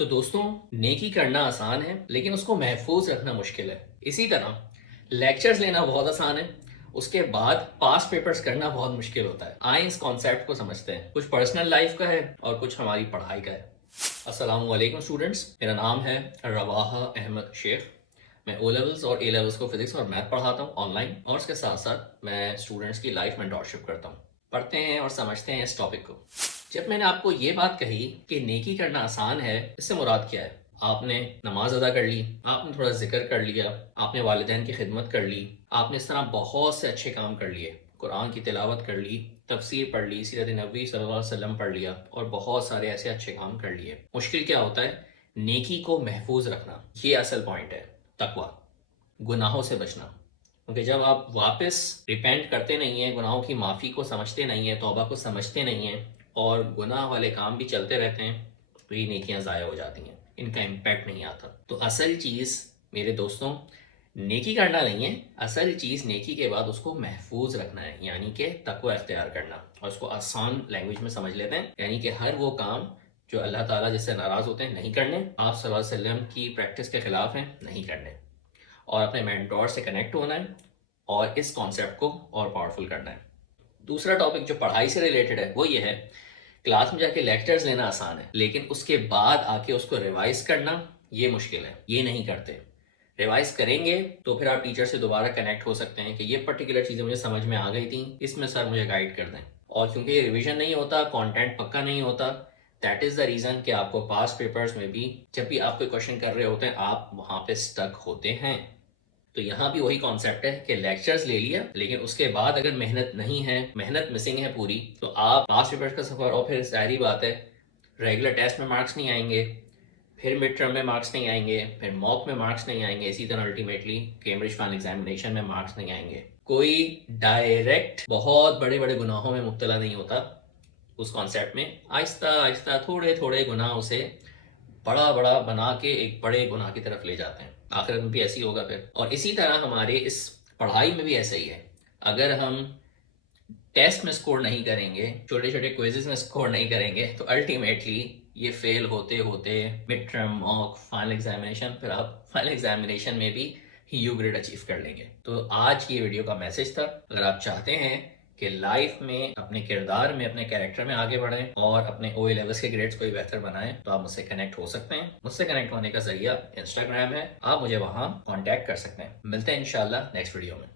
تو دوستوں، نیکی کرنا آسان ہے لیکن اس کو محفوظ رکھنا مشکل ہے. اسی طرح لیکچرز لینا بہت آسان ہے، اس کے بعد پاس پیپرز کرنا بہت مشکل ہوتا ہے. آئیں اس کانسیپٹ کو سمجھتے ہیں. کچھ پرسنل لائف کا ہے اور کچھ ہماری پڑھائی کا ہے. السلام علیکم اسٹوڈنٹس، میرا نام ہے رواحہ احمد شیخ. میں او لیولز اور اے لیولز کو فزکس اور میتھ پڑھاتا ہوں آن لائن، اور اس کے ساتھ ساتھ میں اسٹوڈنٹس کی لائف مینٹورشپ کرتا ہوں. پڑھتے ہیں اور سمجھتے ہیں اس ٹاپک کو. جب میں نے آپ کو یہ بات کہی کہ نیکی کرنا آسان ہے، اس سے مراد کیا ہے؟ آپ نے نماز ادا کر لی، آپ نے تھوڑا ذکر کر لیا، آپ نے والدین کی خدمت کر لی، آپ نے اس طرح بہت سے اچھے کام کر لیے، قرآن کی تلاوت کر لی، تفسیر پڑھ لی، سیرت نبوی صلی اللہ علیہ وسلم پڑھ لیا، اور بہت سارے ایسے اچھے کام کر لیے. مشکل کیا ہوتا ہے؟ نیکی کو محفوظ رکھنا. یہ اصل پوائنٹ ہے. تقویٰ، گناہوں سے بچنا. کیونکہ جب آپ واپس ریپینٹ کرتے نہیں ہیں، گناہوں کی معافی کو سمجھتے نہیں ہیں، توبہ کو سمجھتے نہیں ہیں، اور گناہ والے کام بھی چلتے رہتے ہیں، تو یہ نیکیاں ضائع ہو جاتی ہیں، ان کا امپیکٹ نہیں آتا. تو اصل چیز میرے دوستوں نیکی کرنا نہیں ہے، اصل چیز نیکی کے بعد اس کو محفوظ رکھنا ہے، یعنی کہ تقوی اختیار کرنا. اور اس کو آسان لینگویج میں سمجھ لیتے ہیں، یعنی کہ ہر وہ کام جو اللہ تعالیٰ جس سے ناراض ہوتے ہیں نہیں کرنے، آپ صلی اللہ علیہ وسلم کی پریکٹس کے خلاف ہیں نہیں کرنے، اور اپنے مینٹور سے کنیکٹ ہونا ہے اور اس کانسیپٹ کو اور پاورفل کرنا ہے. دوسرا ٹاپک جو پڑھائی سے ریلیٹڈ ہے وہ یہ ہے، کلاس میں جا کے لیکچرز لینا آسان ہے لیکن اس کے بعد آ کے اس کو ریوائز کرنا یہ مشکل ہے. یہ نہیں کرتے. ریوائز کریں گے تو پھر آپ ٹیچر سے دوبارہ کنیکٹ ہو سکتے ہیں کہ یہ پرٹیکولر چیزیں مجھے سمجھ میں آ گئی تھیں، اس میں سر مجھے گائیڈ کر دیں. اور کیونکہ یہ ریویژن نہیں ہوتا، کانٹینٹ پکا نہیں ہوتا، دیٹ از دا ریزن کہ آپ کو پاس پیپرز میں بھی جب بھی آپ کوئی کوشچن کر رہے ہوتے ہیں آپ وہاں پہ اسٹک ہوتے ہیں. تو یہاں بھی وہی کانسیپٹ ہے کہ لیکچرز لے لیا لیکن اس کے بعد اگر محنت نہیں ہے، محنت مسنگ ہے پوری، تو آپ پاس پیپرز کا سفر، اور پھر ظاہری بات ہے ریگولر ٹیسٹ میں مارکس نہیں آئیں گے، پھر مڈ ٹرم میں مارکس نہیں آئیں گے، پھر موک میں مارکس نہیں آئیں گے، اسی طرح الٹیمیٹلی کیمبرج فائنل ایگزامینیشن میں مارکس نہیں آئیں گے. کوئی ڈائریکٹ بہت بڑے بڑے گناہوں میں مبتلا نہیں ہوتا. اس کانسیپٹ میں آہستہ آہستہ تھوڑے تھوڑے گناہ اسے بڑا بڑا بنا کے ایک بڑے گناہ کی طرف لے جاتے ہیں. آخرت میں بھی ایسی ہوگا پھر. اور اسی طرح ہمارے اس پڑھائی میں بھی ایسا ہی ہے. اگر ہم ٹیسٹ میں سکور نہیں کریں گے، چھوٹے چھوٹے کوئزز میں سکور نہیں کریں گے، تو الٹیمیٹلی یہ فیل ہوتے ہوتے مڈ ٹرم، موک، فائنل ایگزامینیشن، پھر آپ فائنل ایگزامینیشن میں بھی یو گریڈ اچیو کر لیں گے. تو آج کی یہ ویڈیو کا میسج تھا، اگر آپ چاہتے ہیں کہ لائف میں اپنے کردار میں، اپنے کیریکٹر میں آگے بڑھیں اور اپنے او اے لیولس کے گریڈز کو بھی بہتر بنائیں، تو آپ مجھ سے کنیکٹ ہو سکتے ہیں. مجھ سے کنیکٹ ہونے کا ذریعہ انسٹاگرام ہے، آپ مجھے وہاں کانٹیکٹ کر سکتے ہیں. ملتے ہیں انشاءاللہ نیکسٹ ویڈیو میں.